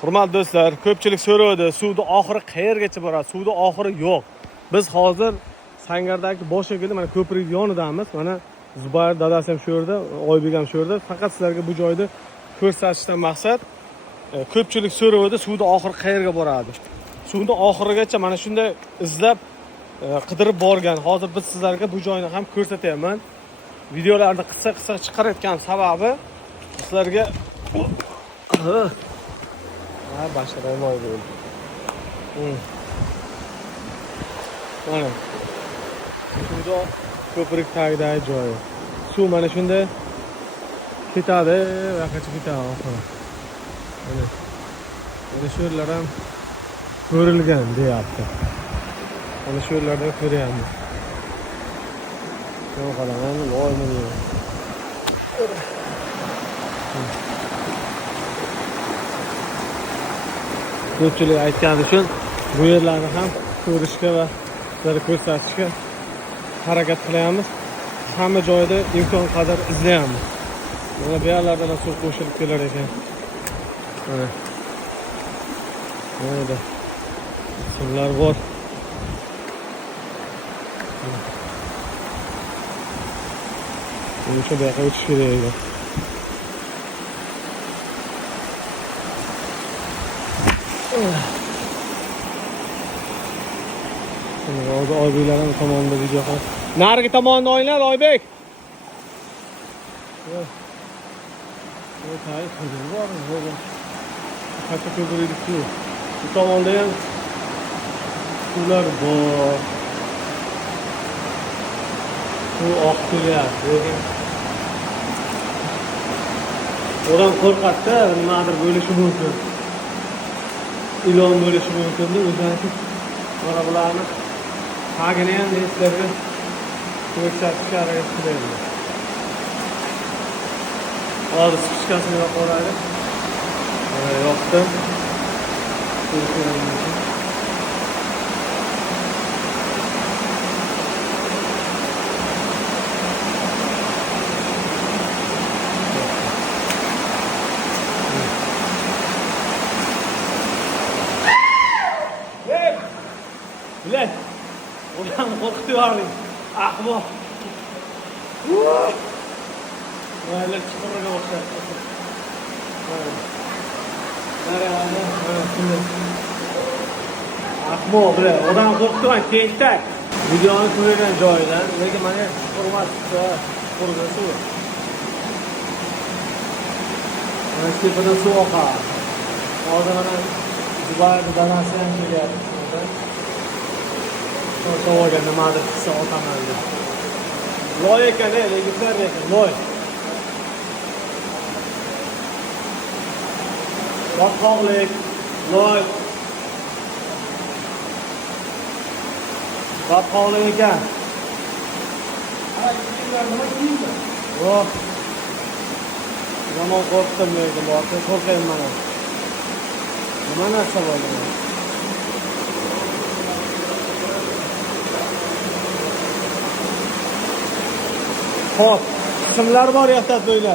Hurmatli do'stlar, ko'pchilik so'raydi, suvni oxiri qayergacha boradi? Suvni oxiri yo'q. Biz hozir Sangardagi bosh egildi, mana ko'prik yonidamiz. Mana Zubayr dadasi ham shu yerda, Oybek ham shu yerda. Faqat sizlarga bu joyni ko'rsatishdan maqsad, ko'pchilik so'raydi, suvni oxiri qayerga boradi? Suvni oxirigacha mana shunday izlab qidirib borgan. Hozir biz sizlarga bu joyni ham ko'rsatyapman. Videolarni qisqa chiqarayotgan sababi sizlarga başladı olmayı böyle. Mana. Şurada ko'prik tagidagi joyi. Suv mana shunda ketadi va qochib ketadi oxiri. Mana shu yerlar ham ko'rilgan deyapti. Mana shu yerlarda ko'ryapmiz. Yo'q qolaman, voymi deyman. Ko'pchilik aytgani uchun bu yerlarni ham ko'rishga va sizlarga ko'rsatishga harakat qilyapmiz. Hamma joyda imkon qadar izlayapmiz. Mana bu yerlardan suv qo'shilib kelar ekan. Mana. Mana suvlar bor. Buncha bu yoqqa o'tish kerak edi. Hozir Oybeklarning tomonida video qilib. Narigi tomonda o'ynab Oybek. Tay qilib bor. Qancha ko'pirdi suv. Bu tomonda ham suvlar bor. Suv oqib kelyapti. Odam qo'rqadi, nimadir bo'lishi mumkin. İlon bo'lishi mumkin deb o'zlari mana bularni tagini ham sizlarga ko'rsatishga harakat qilyapman. Hozir spishkasini yoqib mana yoqdim. Bilen, oradan korkutuyorlar. Ahmak. Böyle çıkırına başlar. Nereye abi? Ahmak bile. Oradan korkutuyorlar. Kentek. Videonu koyulan joydan. Lekin bana kurmaz. Kurgası var. Bana tepeden su akar. Orada bana Zubayr danası hem geliyor. Soğuğa nimadir qilsa otaman deb. Loy ekan, yigitlar ekan, loy. Botqoqlik, loy. Botqoqlik ekan. Yo'q. Zamon qo'rqdim lekin, qo'rqayman. Nima narsa bo'ldi? Hop, qismlar bor yoqda böyle.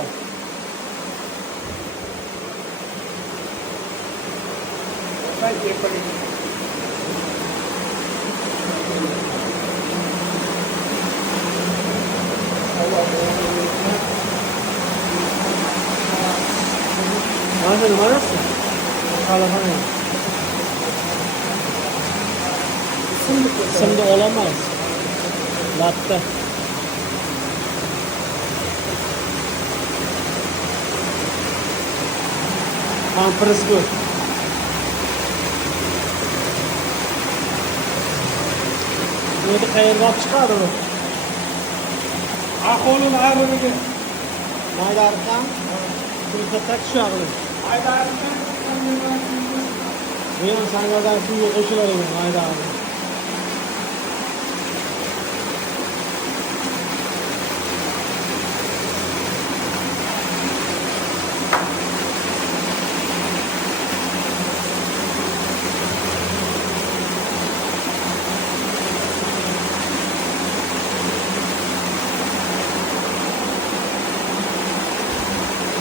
Nasıl numarası? Kalafan. Şimdi olamaz. Latta. Pampers bu. Bunu qayerga olib chiqadi bu? Ahvolini ayrimini. Maydardan ko'rsatsak shu aqli. Maydardan bu ham Sangardan suvga qo'shilar ekan maydardan.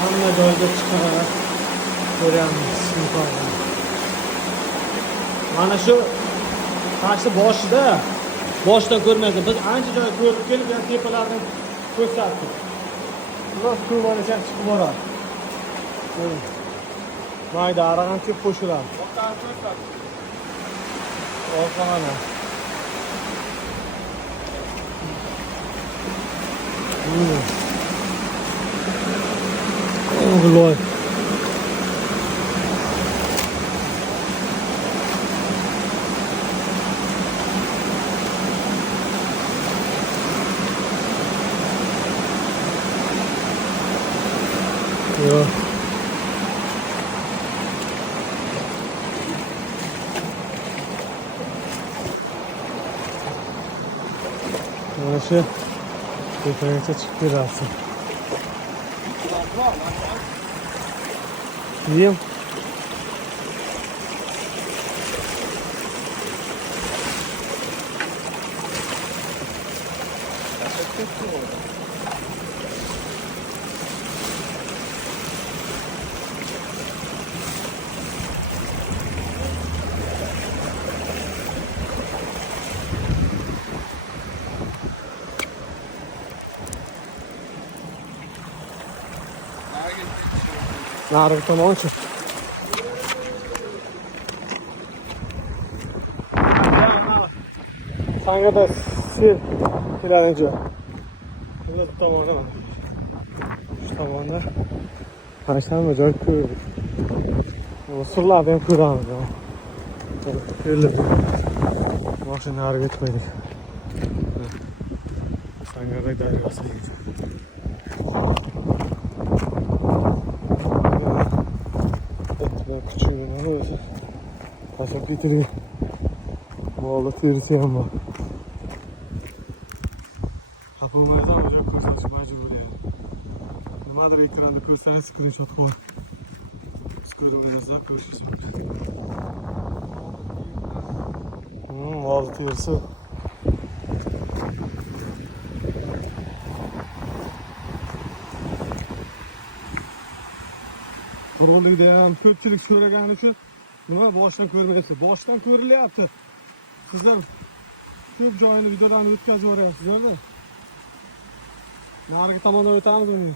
Hamma joyda chiqararak ko'ryapmiz. Mana shu taksi boshdan ko'rmaysiz. Biz ancha joy ko'rib kelib, yana tepalarni ko'rsatdik. Ular suv mana shu chiqib boradi. Mayda aragan kelib qo'shiladi. Orqa mana. Oh, Lord. Yeah. Mana shu tepaga chiqib berasiz. Yem. Narigi tomonchi. Sangada sel keladigan joy. Bu tomoni mana. Shu tomonda hamma joy ko'rdik. Surlarni ham ko'ramiz. Kelib. Mashinani o'tmaydik. Sangada daryosi. Küçüğünün orası. Kaçak getiriyor. Vallahi terisi ama. Kapılmayız ama çok kursaç mecbur yani. Nimadir ekranda ko'rsaniz screenshot qo'y. Screenshot'da ko'rsatasiz. Vallahi terisi. Qurollikda ham ko'pchilik so'ragani uchun nima boshdan ko'rmayapsiz. Boshdan ko'rilyapti. Sizlar ko'p joyini videodan o'tkazib yuboryapsizlar-da. Narigi tomondan o'tamiz uni.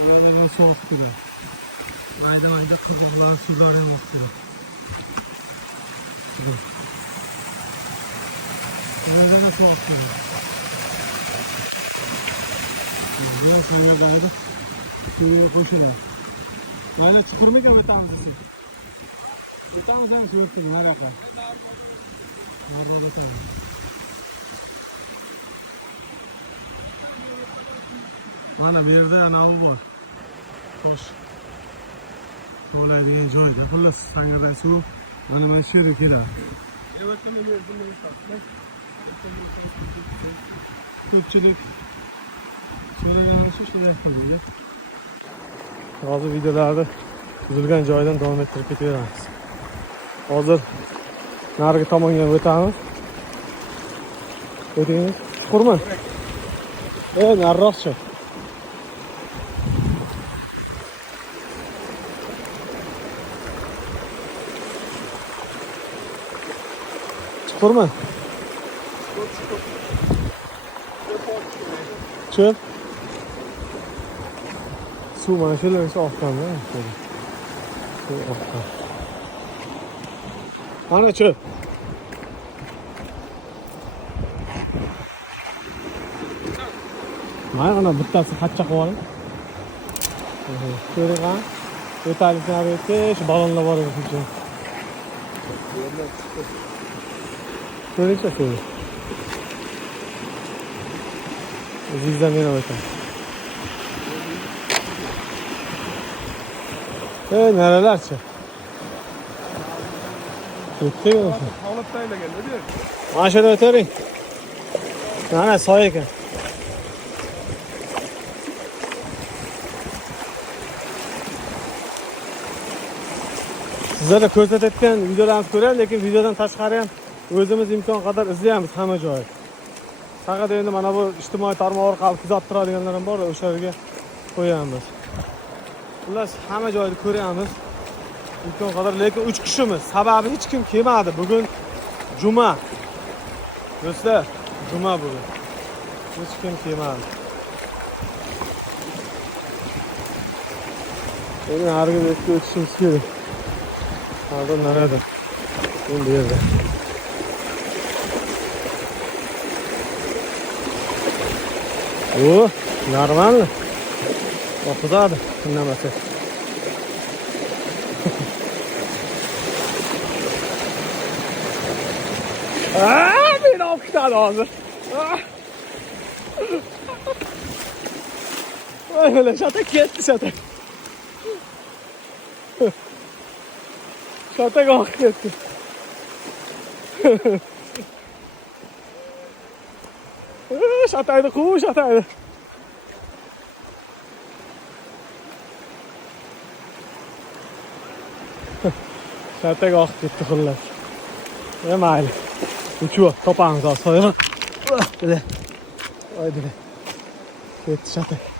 Ulardan soğuktular. Mayda mayda kırmızılar sular yaptılar. Ulardan soğuktular. Buraya kanyardaydı. Şuraya koşular. Böyle çıkırmıyor ki ötemizdesin. Ötemizden su öttün her yakın. Nerede ötemez? Mana bir yerde anavi bor. Tosh. To'laydigan joyda. Xullas, sangadan suv mana shu yerga keladi. Ko'pchilik so'ragani shunday qildik. Hozir videolarda tuzilgan joydan davom ettirib ketaveramiz. Hozir narigi tomonga o'tamiz. O'taymiz. Chuqurmi? Nariroqchi. Chuqurmi? Çöp. Su mana shu yerlarga oqqanda. Su oqqan. Mana çöp. Mana bittasi qachcha qilib oling. Ko'ring, o'talishlari o'tib, balonlar bor ekan. Ko'ringchi shu. O'zingizdan meni o'tang. Nerelerchi? O'tdi mi? Holat tayinlagan, nima? Mana shu yerda o'tiring. Mana soy ekan. Sizlarga ko'rsatayotgan videolarimizni ko'ramiz, lekin videodan tashqari ham o'zimiz imkon qadar izlaymiz hamma joy. Faqat endi mana bu ijtimoiy tarmoq orqali kuzatib turadiganlar ham bor, o'sha yerga qo'yamiz. Xullas hamma joyni ko'ramiz. Imkon qadar, lekin 3 kishimiz. Sababi hech kim kelmadi. Bugun juma. Do'stlar, juma bugun. Hech kim kelmadi. Endi hariga o'tishimiz kerak. Hozir narada? Bu yerda. O, нормально. O'qizadi, tunnamasi. Meni olib ketadi hozir. Voy, shatak ketdi, shatak. Shatak olib ketdi. Shatakni quv, shatakni. Shatak olib ketdi xullas. Mayli. Uçuyor, topağınızı al, soyalım. Böyle. Haydi be. Ketdi shatak.